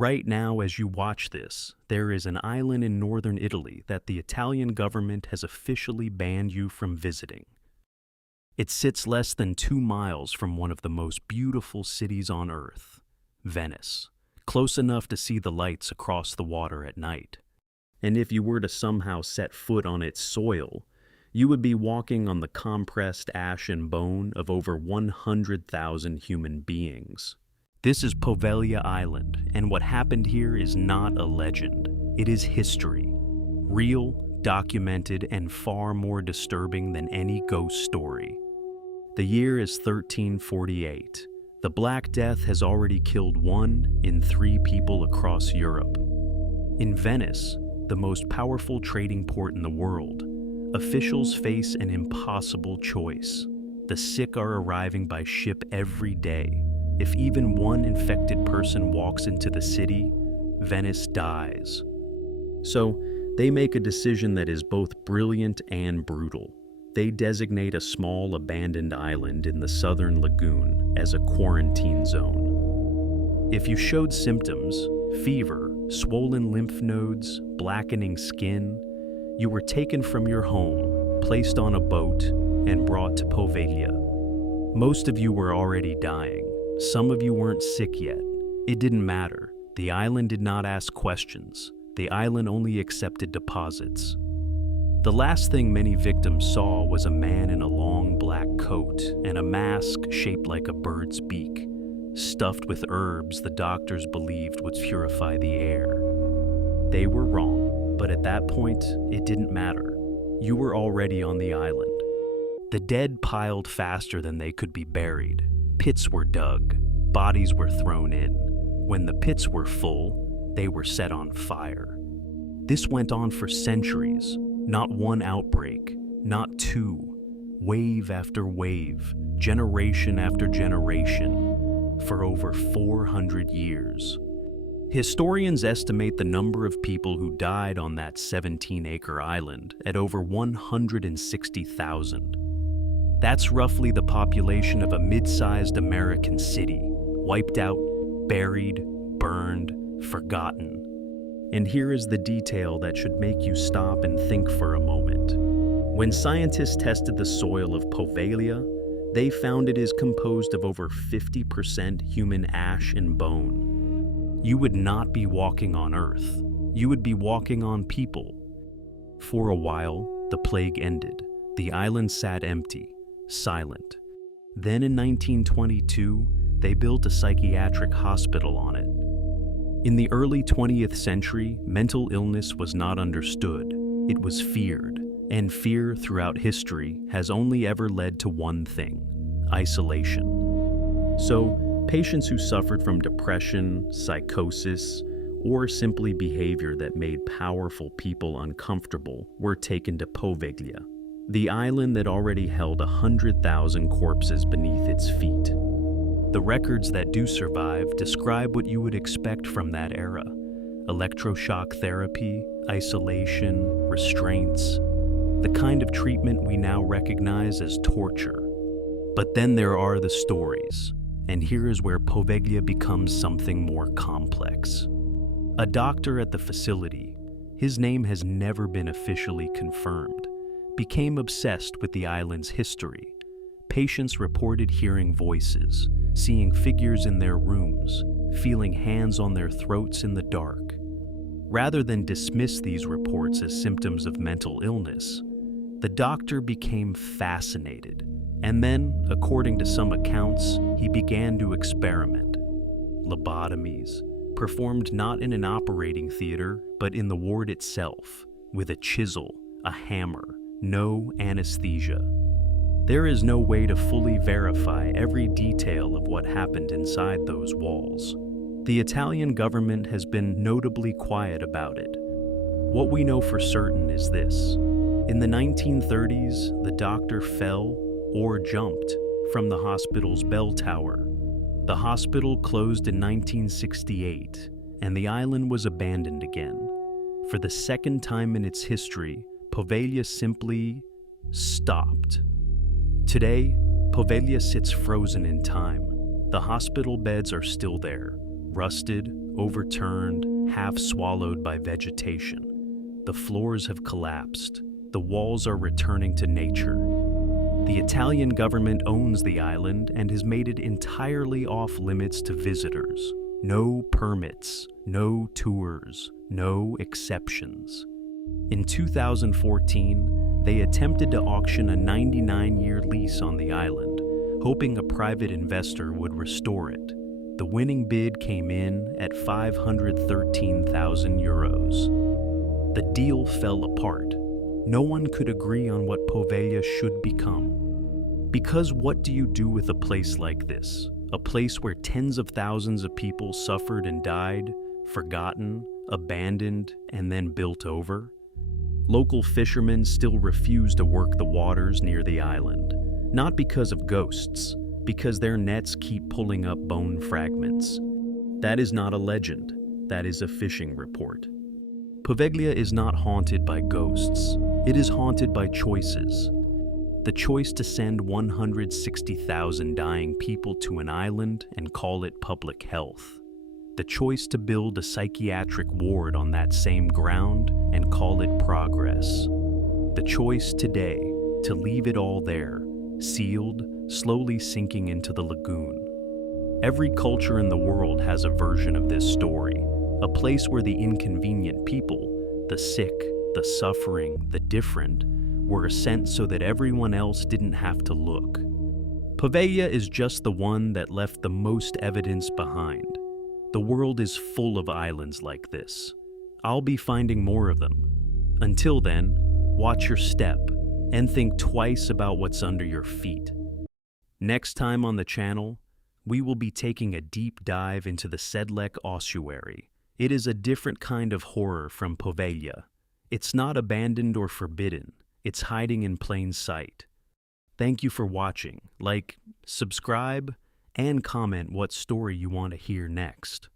Right now, as you watch this, there is an island in northern Italy that the Italian government has officially banned you from visiting. It sits less than 2 miles from one of the most beautiful cities on Earth, Venice, close enough to see the lights across the water at night. And if you were to somehow set foot on its soil, you would be walking on the compressed ash and bone of over 100,000 human beings. This is Poveglia Island, and what happened here is not a legend. It is history. Real, documented, and far more disturbing than any ghost story. The year is 1348. The Black Death has already killed 1 in 3 people across Europe. In Venice, the most powerful trading port in the world, officials face an impossible choice. The sick are arriving by ship every day. If even 1 infected person walks into the city, Venice dies. So, they make a decision that is both brilliant and brutal. They designate a small abandoned island in the southern lagoon as a quarantine zone. If you showed symptoms, fever, swollen lymph nodes, blackening skin, you were taken from your home, placed on a boat, and brought to Poveglia. Most of you were already dying. Some of you weren't sick yet. It didn't matter. The island did not ask questions. The island only accepted deposits. The last thing many victims saw was a man in a long black coat and a mask shaped like a bird's beak, stuffed with herbs the doctors believed would purify the air. They were wrong, but at that point, it didn't matter. You were already on the island. The dead piled faster than they could be buried. Pits were dug, bodies were thrown in. When the pits were full, they were set on fire. This went on for centuries, not 1 outbreak, not 2, wave after wave, generation after generation, for over 400 years. Historians estimate the number of people who died on that 17-acre island at over 160,000. That's roughly the population of a mid-sized American city, wiped out, buried, burned, forgotten. And here is the detail that should make you stop and think for a moment. When scientists tested the soil of Poveglia, they found it is composed of over 50% human ash and bone. You would not be walking on Earth. You would be walking on people. For a while, the plague ended. The island sat empty, silent. Then in 1922, they built a psychiatric hospital on it. In the early 20th century, mental illness was not understood. It was feared, and fear throughout history has only ever led to one thing: isolation. So, patients who suffered from depression, psychosis, or simply behavior that made powerful people uncomfortable were taken to Poveglia, the island that already held 100,000 corpses beneath its feet. The records that do survive describe what you would expect from that era: electroshock therapy, isolation, restraints, the kind of treatment we now recognize as torture. But then there are the stories, and here is where Poveglia becomes something more complex. A doctor at the facility, his name has never been officially confirmed, became obsessed with the island's history. Patients reported hearing voices, seeing figures in their rooms, feeling hands on their throats in the dark. Rather than dismiss these reports as symptoms of mental illness, the doctor became fascinated, and then, according to some accounts, he began to experiment. Lobotomies, performed not in an operating theater, but in the ward itself, with a chisel, a hammer, no anesthesia. There is no way to fully verify every detail of what happened inside those walls. The Italian government has been notably quiet about it. What we know for certain is this: in the 1930s, the doctor fell or jumped from the hospital's bell tower. The hospital closed in 1968, and the island was abandoned again. For the second time in its history, Poveglia simply stopped. Today, Poveglia sits frozen in time. The hospital beds are still there, rusted, overturned, half swallowed by vegetation. The floors have collapsed. The walls are returning to nature. The Italian government owns the island and has made it entirely off limits to visitors. No permits, no tours, no exceptions. In 2014, they attempted to auction a 99-year lease on the island, hoping a private investor would restore it. The winning bid came in at €513,000. The deal fell apart. No one could agree on what Poveglia should become. Because what do you do with a place like this? A place where tens of thousands of people suffered and died, forgotten, abandoned, and then built over? Local fishermen still refuse to work the waters near the island, not because of ghosts, because their nets keep pulling up bone fragments. That is not a legend, that is a fishing report. Poveglia is not haunted by ghosts, it is haunted by choices. The choice to send 160,000 dying people to an island and call it public health. The choice to build a psychiatric ward on that same ground and call it progress. The choice today to leave it all there, sealed, slowly sinking into the lagoon. Every culture in the world has a version of this story, a place where the inconvenient people, the sick, the suffering, the different, were sent so that everyone else didn't have to look. Poveglia is just the one that left the most evidence behind. The world is full of islands like this. I'll be finding more of them. Until then, watch your step and think twice about what's under your feet. Next time on the channel, we will be taking a deep dive into the Sedlec ossuary. It is a different kind of horror from Poveglia. It's not abandoned or forbidden. It's hiding in plain sight. Thank you for watching. Like, subscribe, and comment what story you want to hear next.